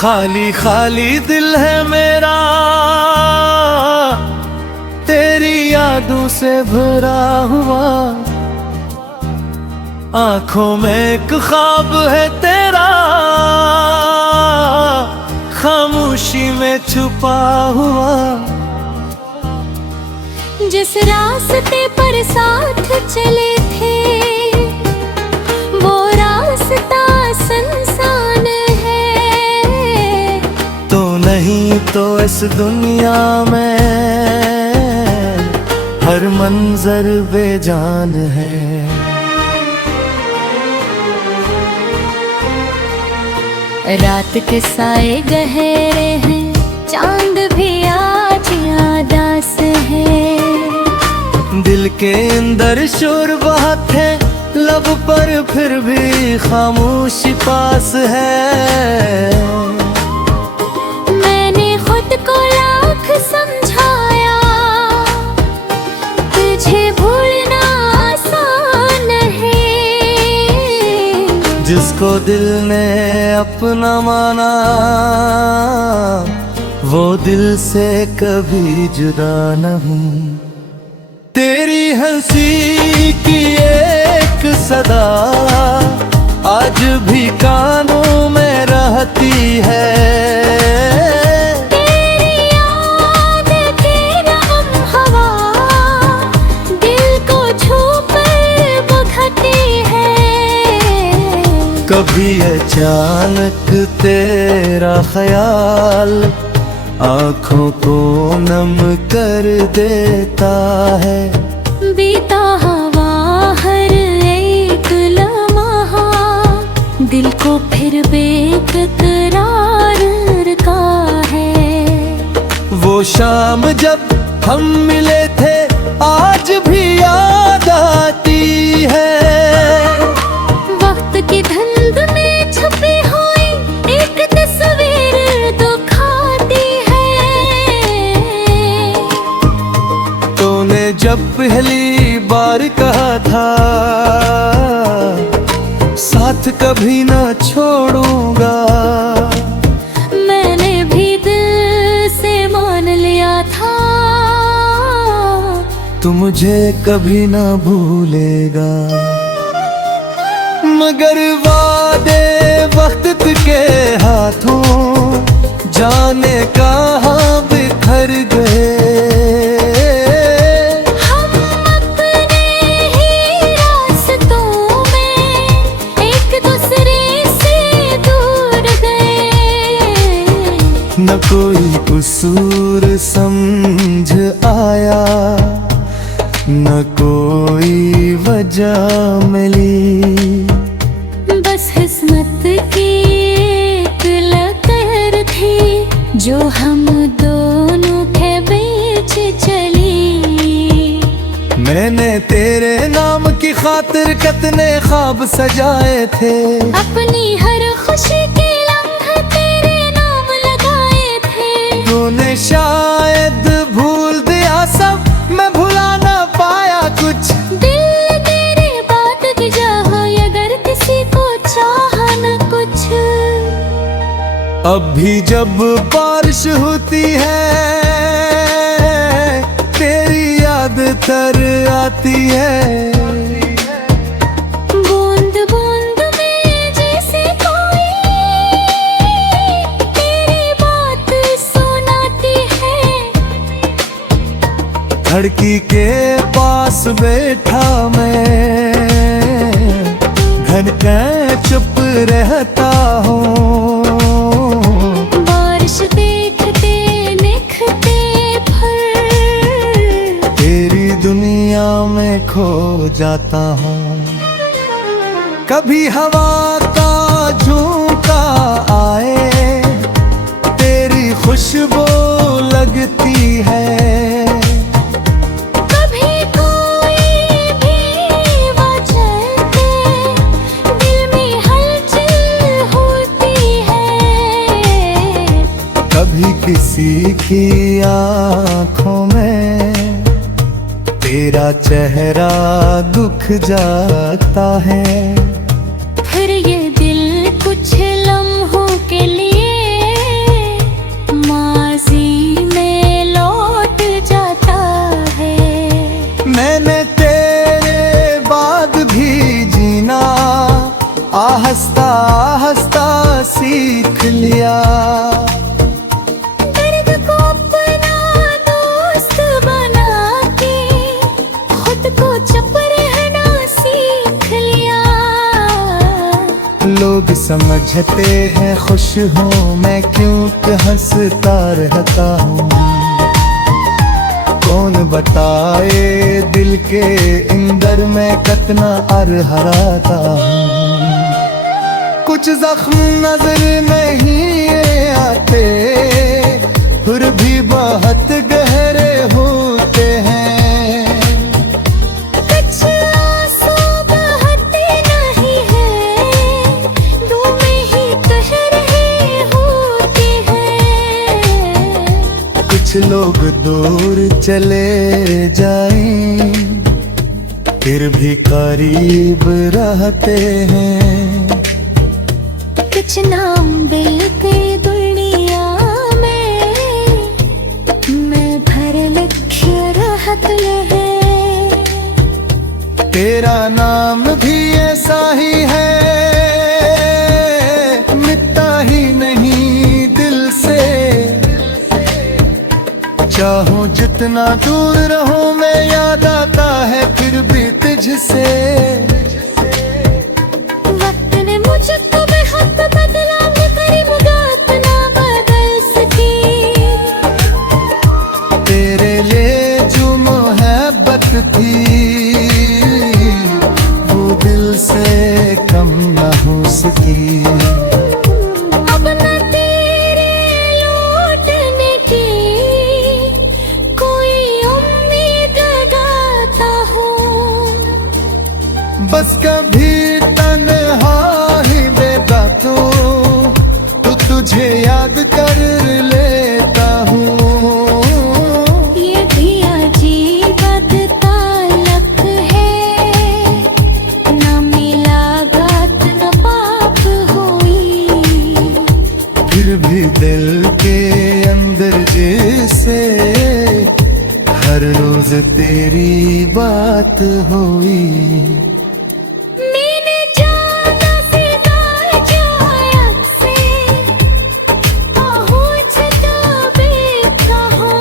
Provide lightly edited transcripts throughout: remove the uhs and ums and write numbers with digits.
खाली खाली दिल है मेरा, तेरी यादों से भरा हुआ। आंखों में एक ख्वाब है तेरा, खामोशी में छुपा हुआ। जिस रास्ते पर साथ चले थे वो रास्ता सुनसान है। तो नहीं तो इस दुनिया में हर मंजर बेजान है। रात के साए गहरे हैं, चांद भी आज उदास है। दिल के अंदर शोर बहुत है, लब पर फिर भी खामोशी पास है। मैंने खुद को लाख समझाया, तुझे भूलना आसान है। जिसको दिल ने अपना माना, वो दिल से कभी जुदा न हूँ। तेरी हंसी की एक सदा आज भी कानों में रहती है। तेरी याद की नम हवा दिल को छू कर बुझती है। कभी अचानक तेरा ख्याल आँखों को नम कर देता है। बीता हवा हर एक लम्हा दिल को फिर बेकरार रखा है। वो शाम जब हम मिले थे आज भी याद आती है। वक्त की धुंध में छुपी हुई एक तस्वीर दिखाती है। तूने जब पहली बार कहा था साथ कभी ना छोड़ूंगा, मैंने भी दिल से मान लिया था तू मुझे कभी ना भूलेगा। मगर वादे वक्त के हाथों जाने कहाँ बिखर गए। हम अपने ही रास्तों में एक दूसरे से दूर गए। न कोई कसूर समझ आया, न कोई वजह मिली। बस किस्मत की एक लकीर थी जो हम दोनों के बीच चली। मैंने तेरे नाम की खातिर कितने ख्वाब सजाए थे। अपनी हर खुशी के लम्हे तेरे नाम लगाए थे। तूने शायद भूल दिया सब, मैं भुला ना पाया कुछ। दिल तेरी बात की चाह अगर किसी को चाह न कुछ। अब भी जब बारिश होती है तेरी याद तर आती है। बूंद बूंद में जैसे कोई तेरी बात सुनाती है। खिड़की के पास बैठा मैं घनके चुप रहता हूँ। बारिश देखते निखरते फूल तेरी दुनिया में खो जाता हूँ। कभी हवा का झोंका आए तेरी खुशबू लगती है। कभी कोई भी वजह से दिल में हलचल होती है। कभी किसी की आँखों में तेरा चेहरा दुख जाता है। फिर ये दिल कुछ लम्हों के लिए समझते हैं खुश हूँ मैं क्यों कि हंसता रहता हूँ। कौन बताए दिल के अंदर मैं कितना हराता हूँ। कुछ जख्म नजर नहीं आते फिर भी बहुत गहरे होते हैं। कुछ आंसू बहते नहीं हैं, दिल में ही कह रहे होते हैं। कुछ लोग दूर चले जाएं फिर भी करीब रहते हैं। कुछ नाम दिल के दुनिया में मैं भर लिख रहत है। तेरा नाम भी ऐसा ही है, मिटता ही नहीं दिल से। चाहूं जितना दूर रहूं मैं याद आता है फिर भी तुझसे। वक्त ने मुझको बेहद बदला, मैं करीब बात ना बदल सकी। तेरे लिए जो मोहब्बत थी वो दिल से कम न हो सकी। अब न तेरे लौटने की कोई उम्मीद लगाता हूँ। बस कभी तन्हा ही बेगा तो तुझे याद कर लेता हूँ। ये भी अजीब ताल्लुक है, न मिला बात न पाप हुई। फिर भी दिल के अंदर जैसे हर रोज तेरी बात हुई। मैंने जाना सीधा जायब से पहुँचता बेकहाँ।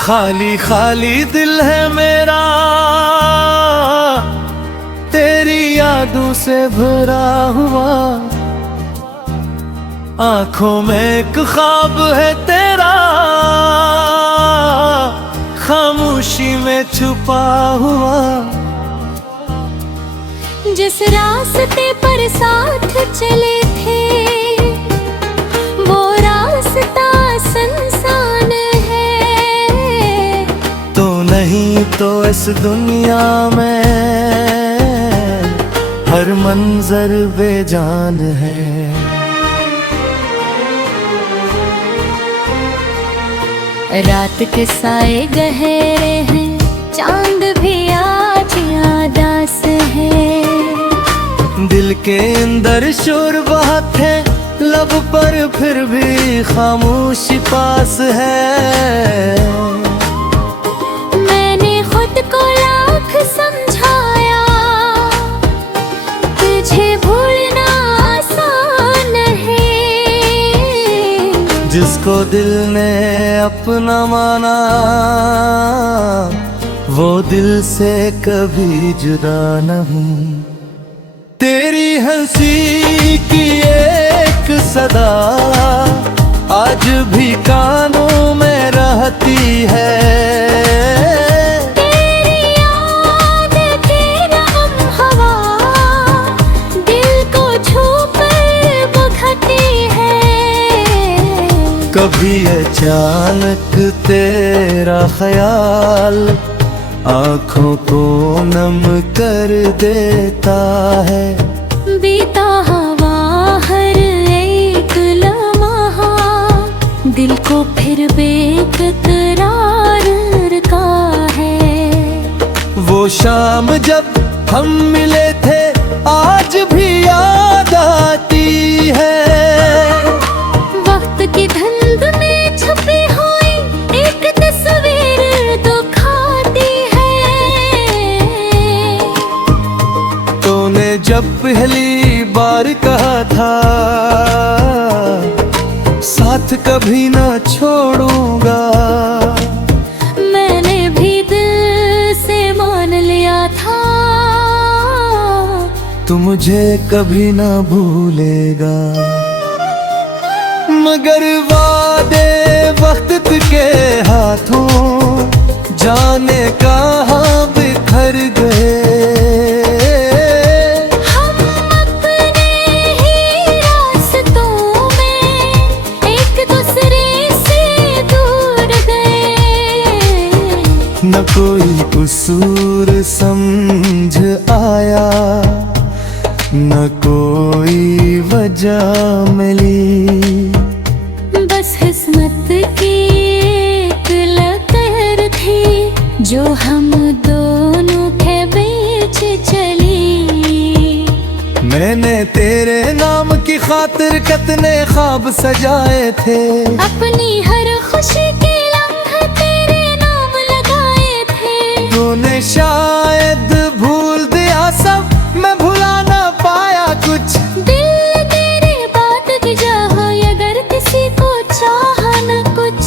खाली खाली दिल है मेरा तेरी यादों से भरा हुआ। आंखों में एक ख्वाब है तेरा खामोशी में छुपा हुआ। जिस रास्ते पर साथ चले थे वो रास्ता सुनसान है। तो नहीं तो इस दुनिया में हर मंजर बेजान है। रात के साए गहरे हैं, चांद भी आज आदास है। दिल के अंदर शोर बहुत है, लब पर फिर भी खामोशी पास है। मैंने खुद को लाख समझाया, तुझे भूलना आसान है। जिसको दिल ने अपना माना वो दिल से कभी जुदा नहीं। तेरी हंसी की एक सदा आज भी कानों में रहती है। तेरी याद तेरा हवा दिल को छू कर बुझती है। कभी अचानक तेरा ख्याल आँखों को नम कर देता है। बीता हवा हर एक लम्हा दिल को फिर बेकरार रखा है। वो शाम जब हम मिले थे आज भी याद आती है। वक्त की धुंध में छुपी हुई एक तस्वीर दिखाती है। तूने जब पहली बार कहा था साथ साथ कभी ना छोड़ूंगा। मैंने भी दिल से मान लिया था, तू मुझे कभी ना भूलेगा। मगर वादे वक्त के हाथों जाने कहाँ बिखर गए। हम अपने ही रास्तों में एक दूसरे से दूर गए। न कोई कसूर समझ आया, न कोई वजह मिली। बस किस्मत की एक लकीर थी जो हम दोनों के बीच चली। मैंने तेरे नाम की खातिर कितने ख्वाब सजाए थे। अपनी हर खुशी के लम्हे तेरे नाम लगाए थे। तूने शायद भूल दिया सब, मैं भुला ना पाया कुछ। दिल तेरे बात की चाह, अगर किसी को चाह न कुछ।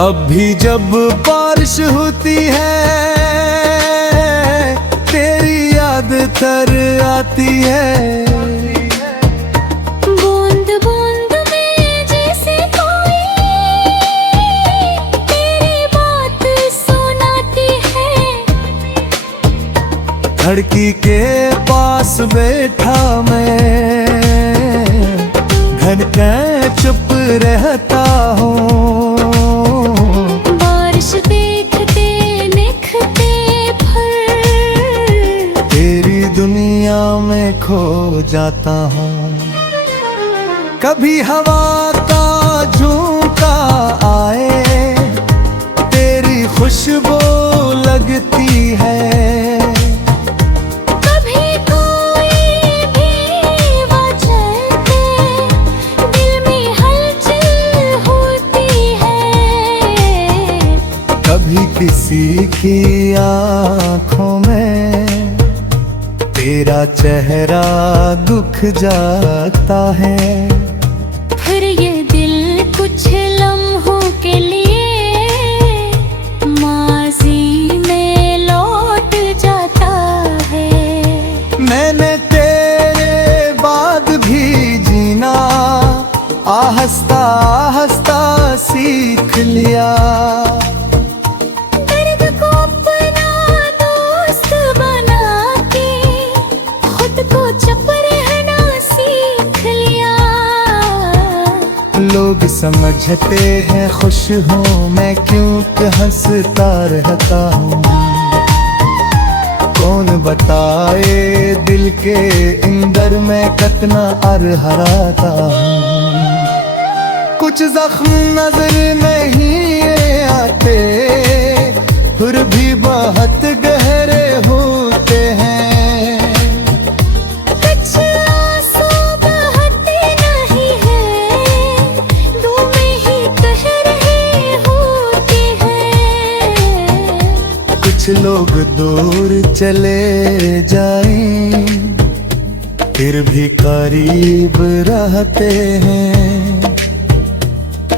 अब भी जब बारिश होती है तेरी याद तर आती है। बूंद बूंद में जैसे कोई तेरी बात सुनाती है। खिड़की के पास बैठा मैं, घर के चुप रहता हूँ। बारिश देखते निखरते फूल, तेरी दुनिया में खो जाता हूँ। कभी हवा का झोंका आए, तेरी खुशबू लगती है। कभी कोई भी वजह से दिल में हलचल होती है। कभी किसी की आँखों में तेरा चेहरा दुख जाता है। फिर ये दिल कुछ लम्हों के लिए माजी में लौट जाता है। मैंने तेरे बाद भी जीना आहिस्ता आहिस्ता सीख लिया। दर्द को अपना दोस्त बना के खुद को चुप रहना सीख लिया। लोग समझते हैं खुश हूँ मैं, क्यों हंसता रहता हूँ। कौन बताए दिल के अंदर मैं कितना हराता हूँ। कुछ जख्म नजर नहीं आते, फिर भी बहुत गहरे होते हैं। कुछ आंसू बहते नहीं हैं, दिल में ही कह रहे होते हैं। कुछ लोग दूर चले जाएं, फिर भी करीब रहते हैं।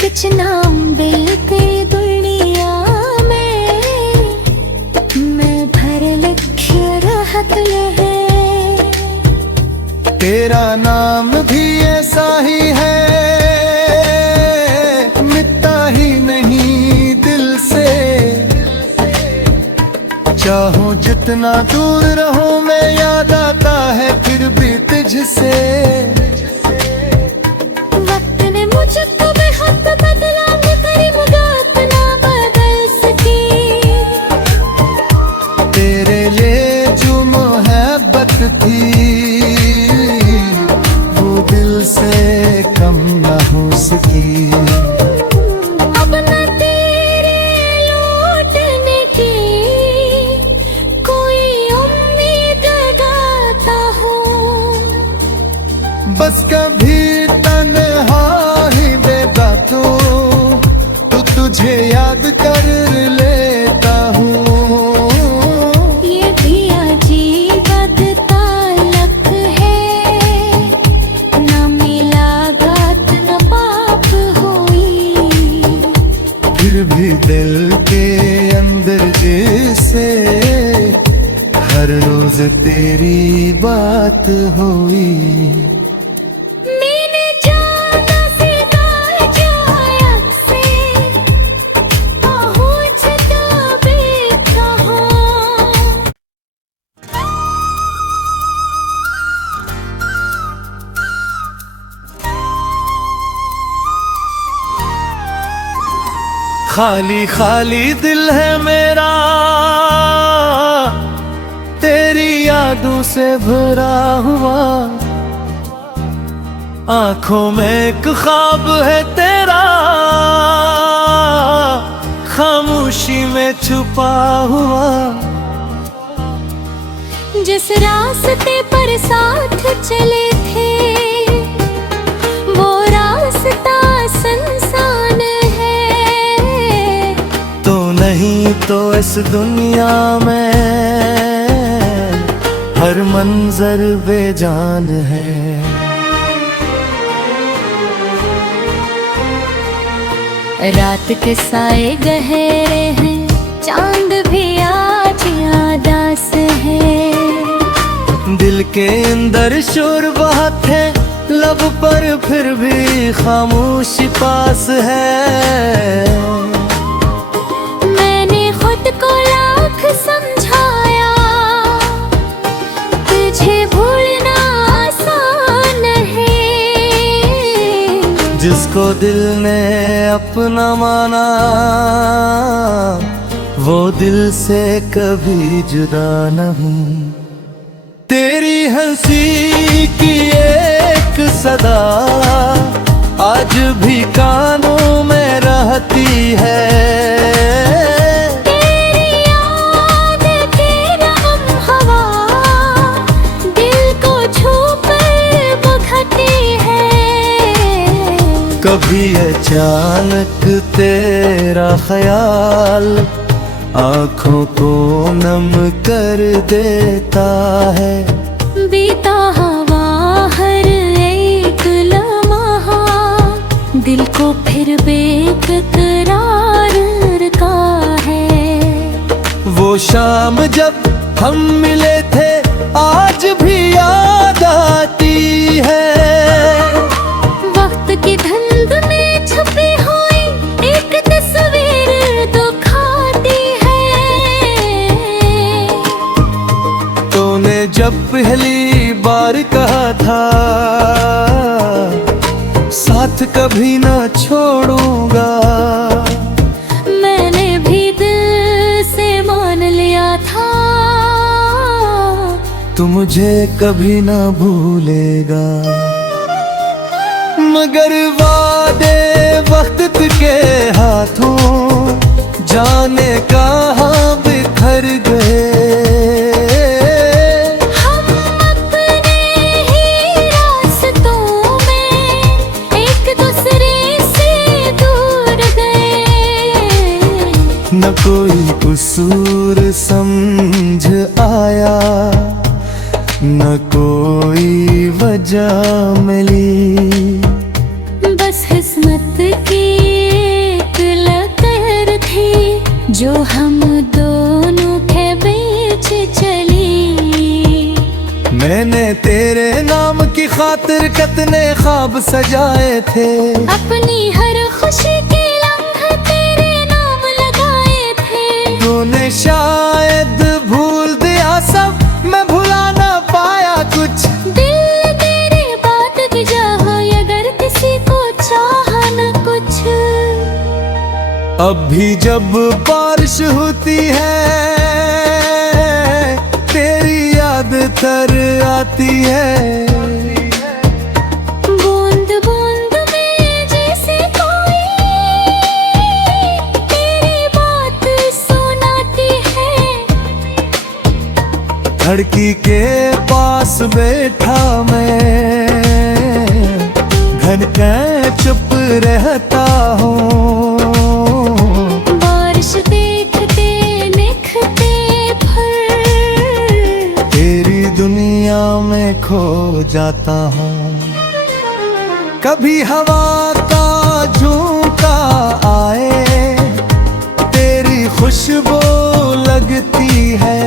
कुछ नाम दिल के दुनिया में मैं भर लिख रहत है। तेरा नाम भी ऐसा ही है, मिटता ही नहीं दिल से। चाहूं जितना दूर रहूं मैं, याद आता है फिर भी तुझसे। वक्त ने मुझको बेहद बदला, मगर मुराद ना बदल सकी। तेरे लिए जो मोहब्बत थी वो दिल से कम न हो सकी। अब न तेरे लौटने की कोई उम्मीद लगाता हूँ। बस कभी तन्हा ही बेबातों तो तुझे याद कर लेता हूँ। ये भी अजीब ताल्लुक है, न मिला बात न रोज तेरी बात हुई। मैंने जाना सिवाय जायब से पहुँचता भी कहाँ। खाली खाली दिल है मेरा तेरी यादों से भरा हुआ। आंखों में एक ख्वाब है तेरा खामोशी में छुपा हुआ। जिस रास्ते पर साथ चले थे वो रास्ता सुनसान है। तो नहीं तो इस दुनिया में हर मंजर बेजान है। रात के साए गहरे हैं चांद भी आज यादास है। दिल के अंदर शोर बहुत है लब पर फिर भी खामोशी पास है। मैंने खुद को लाख समझाया तुझे भूलना आसान है। जिसको दिल ने अपना माना वो दिल से कभी जुदा नहीं। तेरी हंसी की एक सदा आज भी कानों में रहती है। तेरी याद की नम हवा दिल को छू कर बुझती है। कभी अचानक तेरा ख्याल आँखों को नम कर देता है। बीता हवा हर एक लम्हा दिल को फिर बेकरार रखा है। वो शाम जब हम मिले थे आज भी याद आती है। वक्त की धुंध में छुपी हुई एक तस्वीर तो खाती है। तूने जब पहली बार कहा था साथ कभी ना छोड़ूंगा। मैंने भी दिल से मान लिया था तू मुझे कभी ना भूलेगा। मगर वादे वक्त के हाथों जाने कहाँ बिखर गए। हम अपने ही रास्तों में एक दूसरे से दूर गए। न कोई कसूर समझ आया न कोई वजह मिली। बस किस्मत की एक लकीर थी जो हम दोनों के बीच चली। मैंने तेरे नाम की खातिर कितने ख्वाब सजाए थे। अपनी हर खुशी के लम्हे तेरे नाम लगाए थे। तूने शायद भूल दिया सब मैं भुला ना पाया कुछ। दिल तेरी बात की चाह अगर किसी को चाह न कुछ। अब भी जब बारिश होती है तेरी याद तर आती है। बूंद बूंद में जैसे कोई तेरी बात सुनाती है। धड़की के पास बैठा मैं घन के चुप रहता हूँ। बारिश देखते निखरते फल तेरी दुनिया में खो जाता हूँ। कभी हवा का झोंका आए तेरी खुशबू लगती है।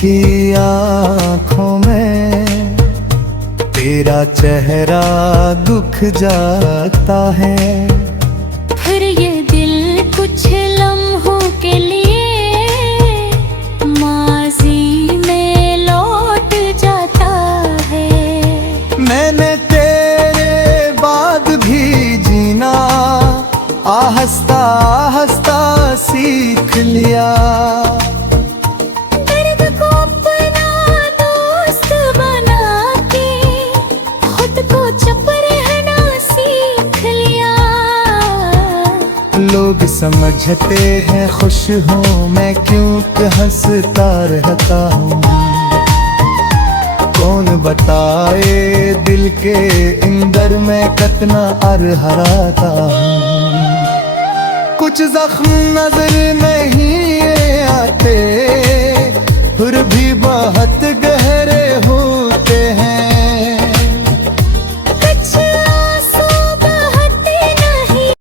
की आंखों में तेरा चेहरा दुख जाता है। फिर ये दिल कुछ लम्हों के लिए माजी में लौट जाता है। मैंने तेरे बाद भी जीना आहिस्ता आहिस्ता सीख लिया। दर्द को अपना दोस्त बना के खुद को चुप रहना सीख लिया। लोग समझते हैं खुश हूँ मैं, क्यों हंसता रहता हूँ। कौन बताए दिल के अंदर मैं कितना हराता हूँ। कुछ जख्म नजर नहीं आते, फिर भी बहुत गहरे होते हैं।